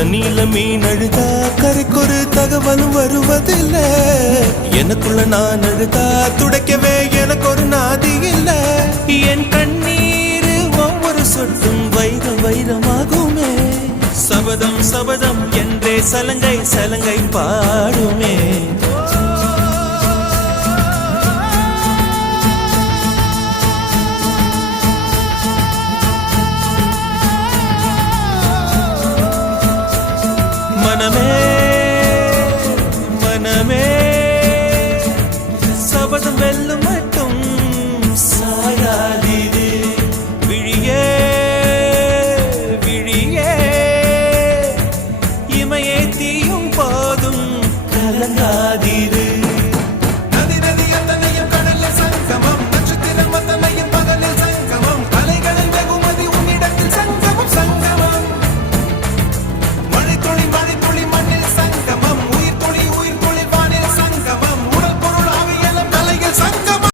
தண்ணியில மீன் அழுதா கரைக்கொரு தகவலும் வருவதில்லை. எனக்குள்ள நான் அழுதா துடைக்கவே எனக்கு ஒரு நாதி இல்லை. என் கண்ணீர் ஒவ்வொரு சொட்டும் வைரம் வைரமாகுமே. சபதம் சபதம் என்றே சலங்கை சலங்கை பாடுமே. மனமே மனமே சபதம் வெல்லும் மட்டும் சாயாதீது. விழியே விழியே இமையே தீயும் போதும் கலங்காதீது.